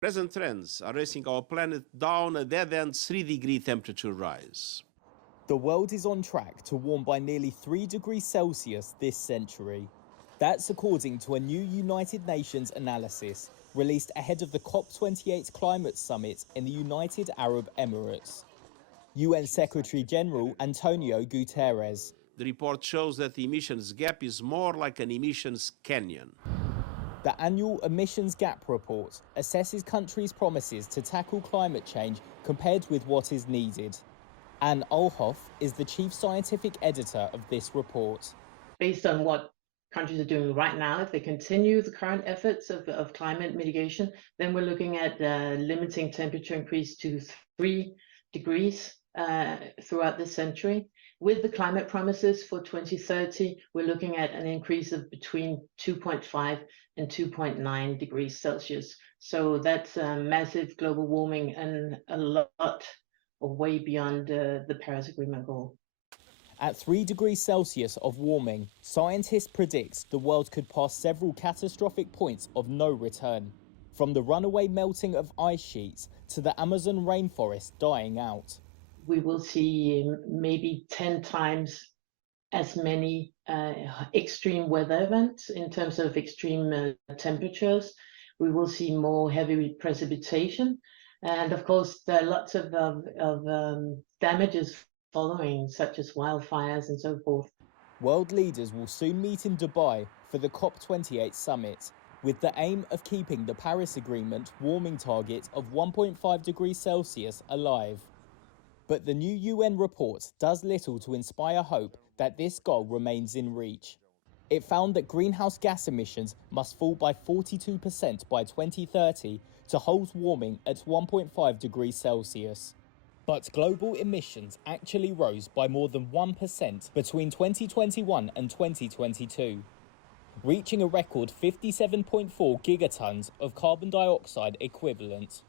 Present trends are racing our planet down a dead-end 3-degree temperature rise. The world is on track to warm by nearly 3 degrees Celsius this century. That's according to a new United Nations analysis released ahead of the COP28 climate summit in the United Arab Emirates. UN Secretary-General Antonio Guterres. The report shows that the emissions gap is more like an emissions canyon. The annual Emissions Gap Report assesses countries' promises to tackle climate change compared with what is needed. Anne Olhoff is the chief scientific editor of this report. Based on what countries are doing right now, if they continue the current efforts of climate mitigation, then we're looking at limiting temperature increase to 3 degrees throughout this century. With the climate promises for 2030, we're looking at an increase of between 2.5 and 2.9 degrees Celsius. So that's massive global warming and a lot or way beyond the Paris Agreement goal. At 3 degrees Celsius of warming, scientists predict the world could pass several catastrophic points of no return, from the runaway melting of ice sheets to the Amazon rainforest dying out. We will see maybe 10 times as many extreme weather events in terms of extreme temperatures. We will see more heavy precipitation. And of course, there are lots of damages following, such as wildfires and so forth. World leaders will soon meet in Dubai for the COP28 summit, with the aim of keeping the Paris Agreement warming target of 1.5 degrees Celsius alive. But the new UN report does little to inspire hope that this goal remains in reach. It found that greenhouse gas emissions must fall by 42% by 2030 to hold warming at 1.5 degrees Celsius. But global emissions actually rose by more than 1% between 2021 and 2022, reaching a record 57.4 gigatons of carbon dioxide equivalent.